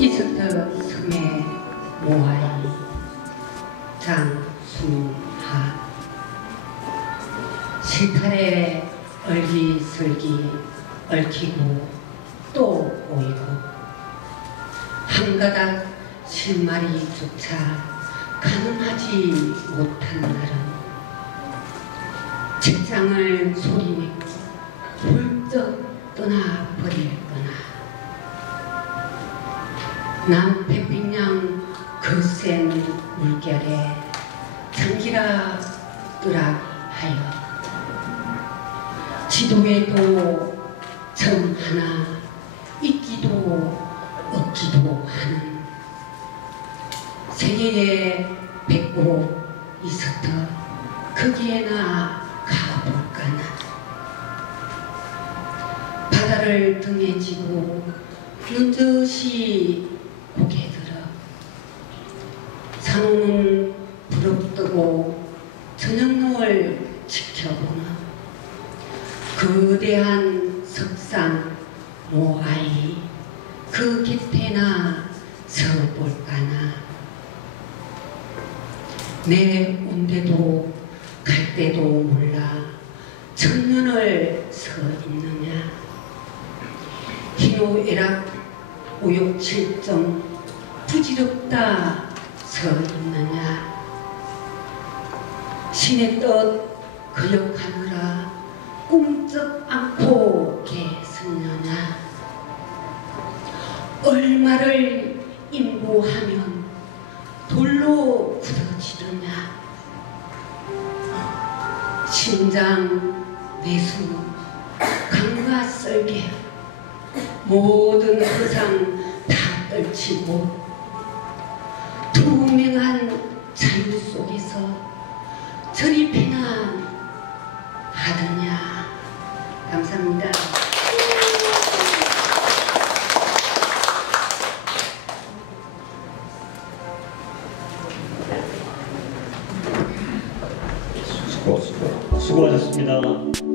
이스터 섬의 모아이 장순하 실타래 얼기설기 얽히고 또 오이고 한 가닥 실마리조차 가능하지 못한 날은 책장을 소리내고 훌쩍 떠나버릴 남태평양 거센 물결에 장기라 뜨락하여 지도에도 점 하나 있기도 없기도 하는 세계에 뱉고 있었더 거기에나 가볼까나. 바다를 등에 지고 눈젓이 고개 들어 산호는 부럽뜨고 저녁노을 지켜보는 거대한 석상 모아이 그 곁에나 서볼까나? 내 온데도 갈 때도 몰라 천년을 서 있느냐? 희노애락 오욕칠정 부질없다 서 있느냐 신의 뜻 거역하느라 꿈쩍 않고 계승느냐 얼마를 인보하면 돌로 굳어지느냐 심장 내수 강과 썰개 모든 세상 다 떨치고 수고, 수고. 수고하셨습니다.